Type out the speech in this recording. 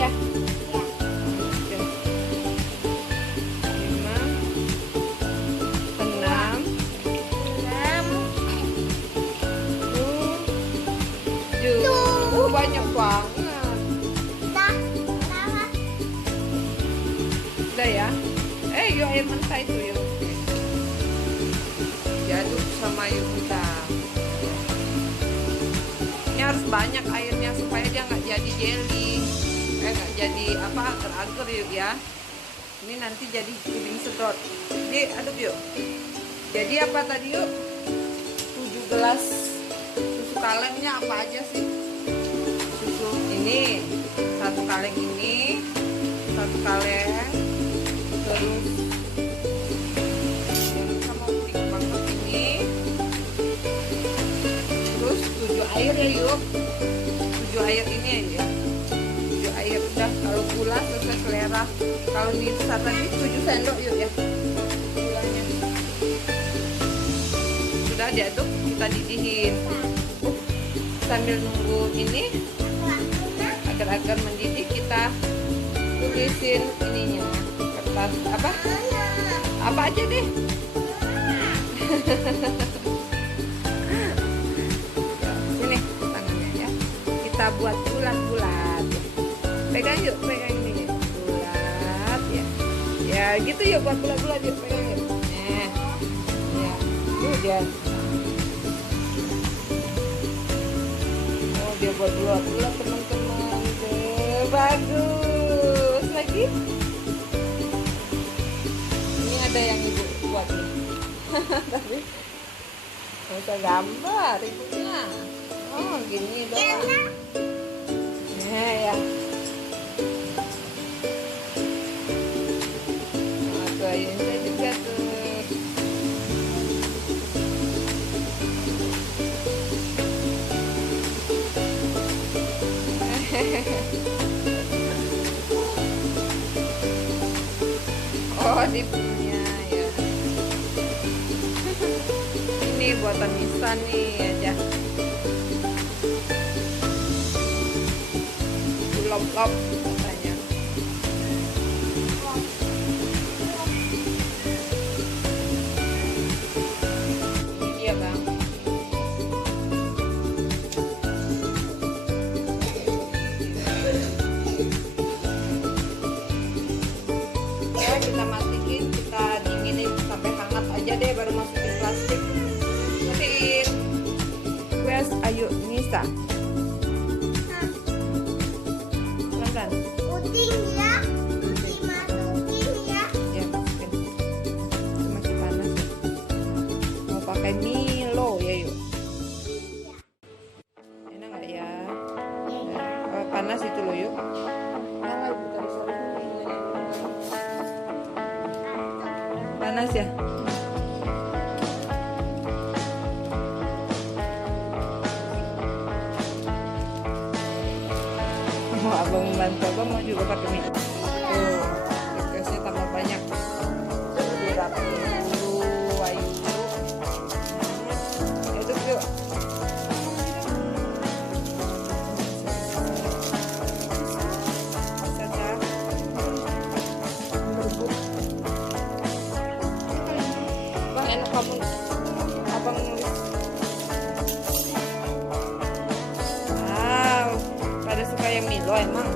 ya? Ya. Oke. 5, 6, 6. 7. Banyak banget. Dah. Berapa? Udah ya? Yuk air mentah itu yuk. Diaduk sama yuk kita. Ini harus banyak airnya supaya dia nggak jadi jelly. Nggak jadi apa agar-agar yuk ya. Ini nanti jadi puding sedot. Jadi aduk yuk. Jadi apa tadi yuk? 7 gelas susu kalengnya apa aja sih? Susu ini 1 kaleng ini, 1 kaleng, terus yang sama puding mangkok ini, terus 7 air ya yuk. 7 air ini ya. 7 air udah. Kalau gula sesuai selera. Kalau Nisa tadi 7 sendok yuk ya gulanya. Sudah diaduk, kita didihin. Sambil nunggu ini agar-agar mendidih, kita tulisin ininya kertas apa aja deh. Ya, sini tangannya ya, kita buat bulat-bulat. Pegang yuk, pegang ini bulat ya. Ya gitu yuk, buat bulat-bulat yuk, pegang yuk. Ya dia. Oh, dia buat bulat-bulat teman-teman. Bagus lagi. Ini ada yang ibu buat nih. Tapi nggak usah gambar ibunya. Oh gini doang. Ya. Nah, tuh ayunnya juga tuh. Oh, dipnya ya. Ini buatan Nisa nih aja. Lop-lop katanya. Ini dia bang. Kita matiin, kita dinginin sampai hangat aja deh, baru masukin plastik. Matiin. Wes, ayo Nisa. Pelan-pelan. Puding ya. Dimasukin ya. Ya, masukin. Itu masih panas ya. Mau pakai Milo ya yuk. Enak nggak ya? Panas itu loh yuk. Panas ya? Mau abang membantu, abang mau juga pakai mie. Tuh, requestnya tambah banyak. Rapi dulu, ayo. Itu yuk. Enak kamu abang nulis. Wow, pada suka yang Milo emang.